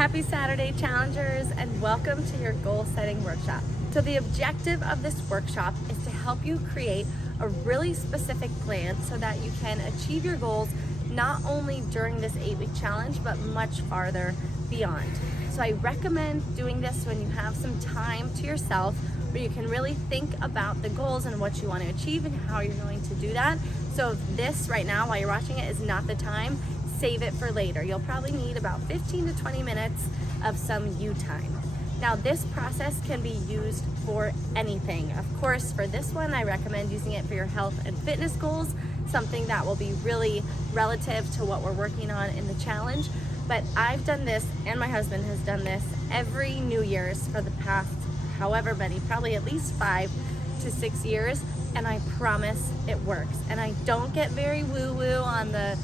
Happy Saturday, challengers, and welcome to your goal setting workshop. So the objective of this workshop is to help you create a really specific plan so that you can achieve your goals not only during this 8-week challenge, but much farther beyond. So I recommend doing this when you have some time to yourself where you can really think about the goals and what you want to achieve and how you're going to do that. So if this right now, while you're watching it, is not the time, save it for later. You'll probably need about 15 to 20 minutes of some you time. Now this process can be used for anything. Of course, for this one, I recommend using it for your health and fitness goals, something that will be really relative to what we're working on in the challenge. But I've done this, and my husband has done this every New Year's for the past however many, probably at least 5 to 6 years, and I promise it works. And I don't get very woo-woo on the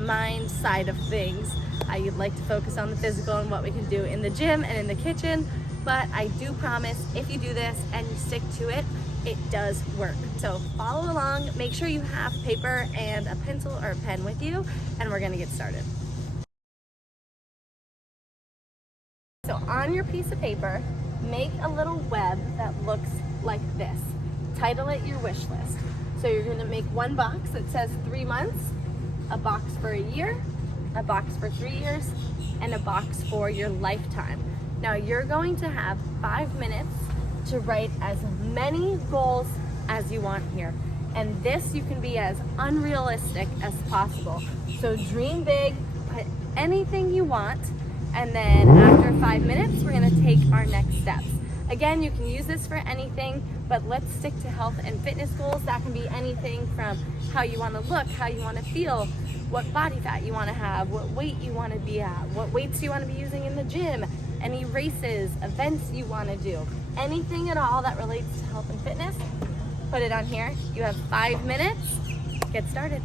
mind side of things. I like to focus on the physical and what we can do in the gym and in the kitchen, but I do promise if you do this and you stick to it, it does work. So follow along, make sure you have paper and a pencil or a pen with you, and we're gonna get started. So on your piece of paper, make a little web that looks like this. Title it your wish list. So you're gonna make one box that says 3 months, a box for a year, a box for 3 years, and a box for your lifetime. Now you're going to have 5 minutes to write as many goals as you want here. And this you can be as unrealistic as possible. So dream big, put anything you want, and then after 5 minutes, we're gonna take our next steps. Again, you can use this for anything, but let's stick to health and fitness goals. That can be anything from how you want to look, how you want to feel, what body fat you want to have, what weight you want to be at, what weights you want to be using in the gym, any races, events you want to do, anything at all that relates to health and fitness, put it on here. You have 5 minutes, get started.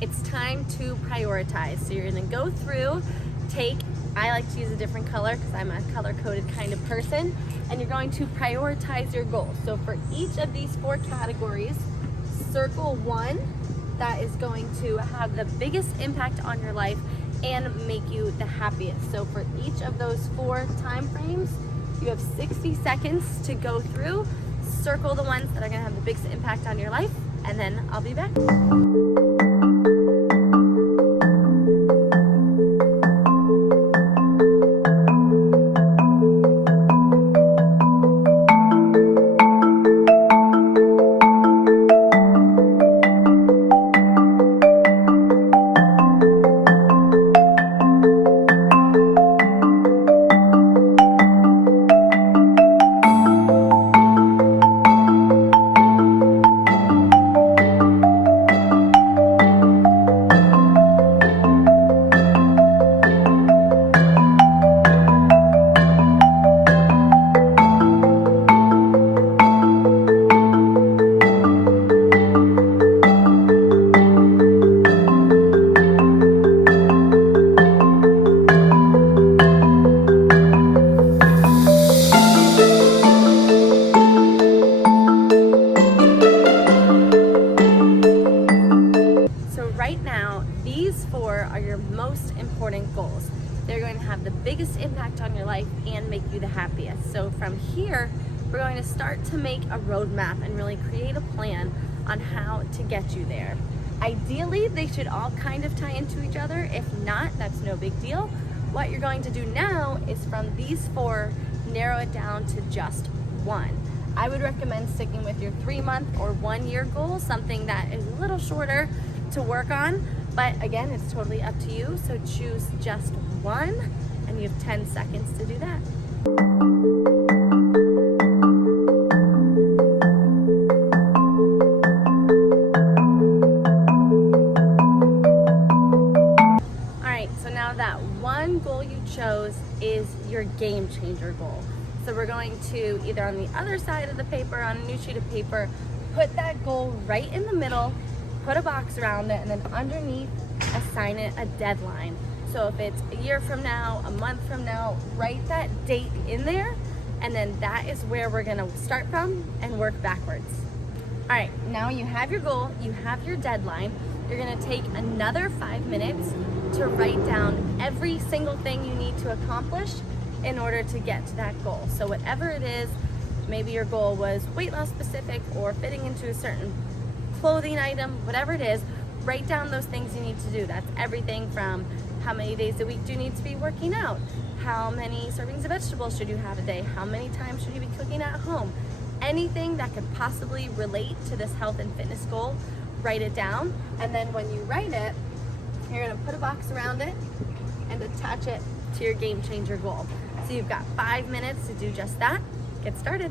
it's time to prioritize. So you're gonna go through, I like to use a different color because I'm a color-coded kind of person, and you're going to prioritize your goals. So for each of these 4 categories, circle one that is going to have the biggest impact on your life and make you the happiest. So for each of those 4 time frames, you have 60 seconds to go through, circle the ones that are gonna have the biggest impact on your life, and then I'll be back. Right now, these 4 are your most important goals. They're going to have the biggest impact on your life and make you the happiest. So from here, we're going to start to make a roadmap and really create a plan on how to get you there. Ideally, they should all kind of tie into each other. If not, that's no big deal. What you're going to do now is from these 4, narrow it down to just 1. I would recommend sticking with your 3-month or 1-year goal, something that is a little shorter to work on, but again, it's totally up to you. So choose just 1, and you have 10 seconds to do that. All right, so now that 1 goal you chose is your game changer goal. So we're going to, either on the other side of the paper, on a new sheet of paper, put that goal right in the middle, put a box around it, and then underneath assign it a deadline. So if it's a year from now, a month from now, write that date in there, and then that is where we're gonna start from and work backwards. All right, now you have your goal, you have your deadline. You're gonna take another 5 minutes to write down every single thing you need to accomplish in order to get to that goal. So whatever it is, maybe your goal was weight loss specific or fitting into a certain clothing item, whatever it is, write down those things you need to do. That's everything from how many days a week do you need to be working out, how many servings of vegetables should you have a day, how many times should you be cooking at home, anything that could possibly relate to this health and fitness goal, write it down. And then when you write it, you're gonna put a box around it and attach it to your game changer goal. So you've got 5 minutes to do just that. Get started.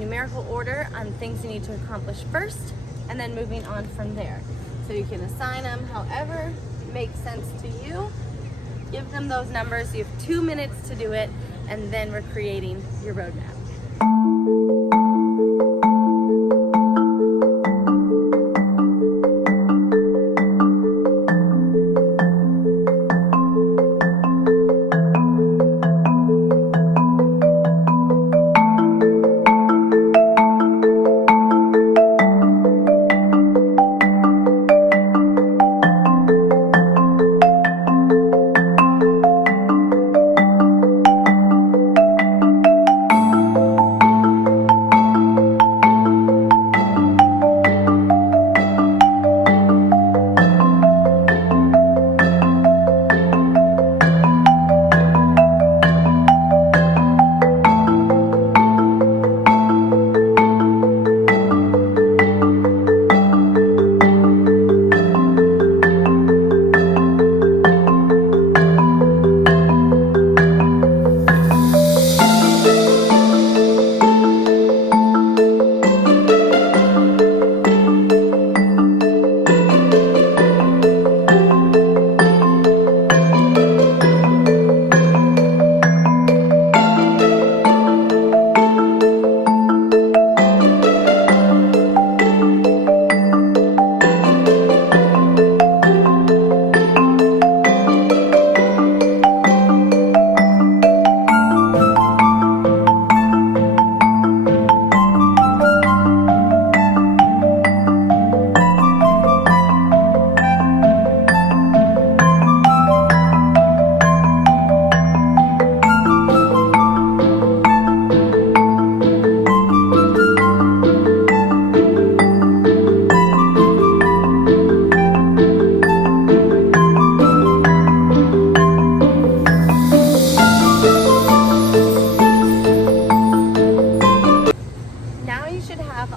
numerical order on things you need to accomplish first, and then moving on from there. So you can assign them however makes sense to you. Give them those numbers. You have 2 minutes to do it, and then we're creating your roadmap.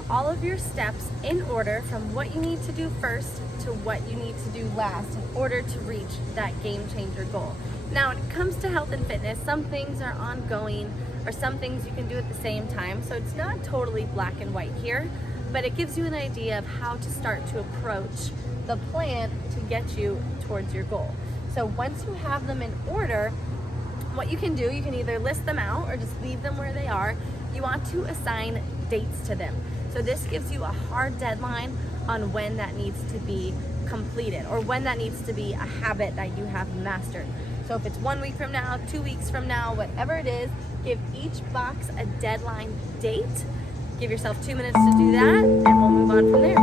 All of your steps in order from what you need to do first to what you need to do last in order to reach that game changer goal. Now, when it comes to health and fitness, some things are ongoing or some things you can do at the same time. So it's not totally black and white here, but it gives you an idea of how to start to approach the plan to get you towards your goal. So once you have them in order, what you can do, you can either list them out or just leave them where they are. You want to assign dates to them. So this gives you a hard deadline on when that needs to be completed or when that needs to be a habit that you have mastered. So if it's 1 week from now, 2 weeks from now, whatever it is, give each box a deadline date. Give yourself 2 minutes to do that, and we'll move on from there.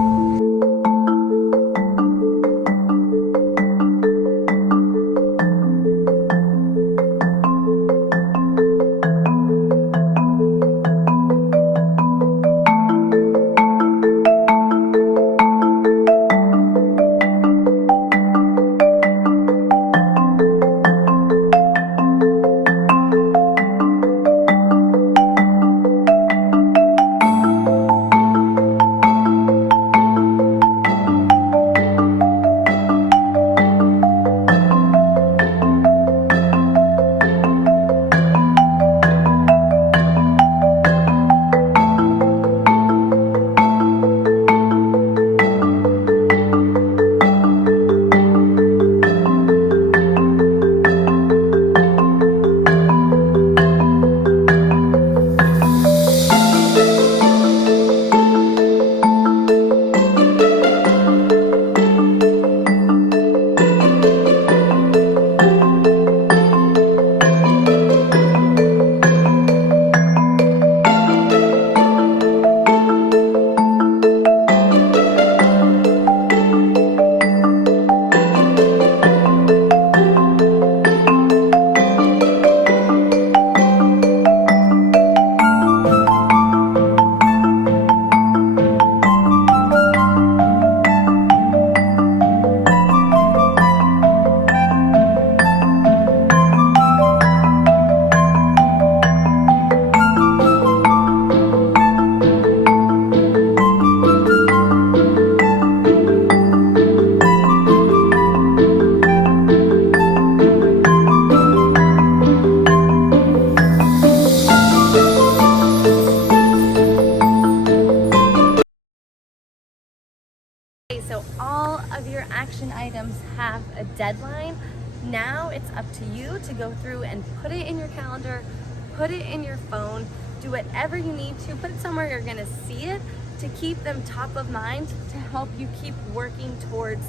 Okay, so all of your action items have a deadline. Now it's up to you to go through and put it in your calendar, put it in your phone, do whatever you need to, put it somewhere you're gonna see it to keep them top of mind to help you keep working towards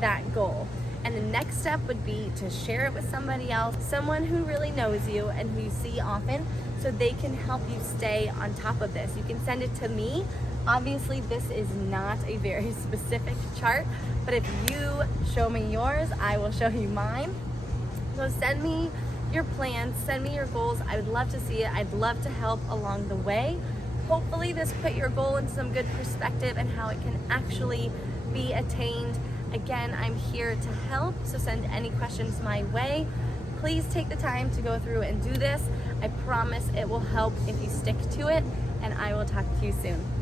that goal. And the next step would be to share it with somebody else, someone who really knows you and who you see often, so they can help you stay on top of this. You can send it to me. Obviously, this is not a very specific chart, but if you show me yours, I will show you mine. So send me your plans, send me your goals. I would love to see it. I'd love to help along the way. Hopefully this put your goal in some good perspective and how it can actually be attained. Again, I'm here to help, so send any questions my way. Please take the time to go through and do this. I promise it will help if you stick to it, and I will talk to you soon.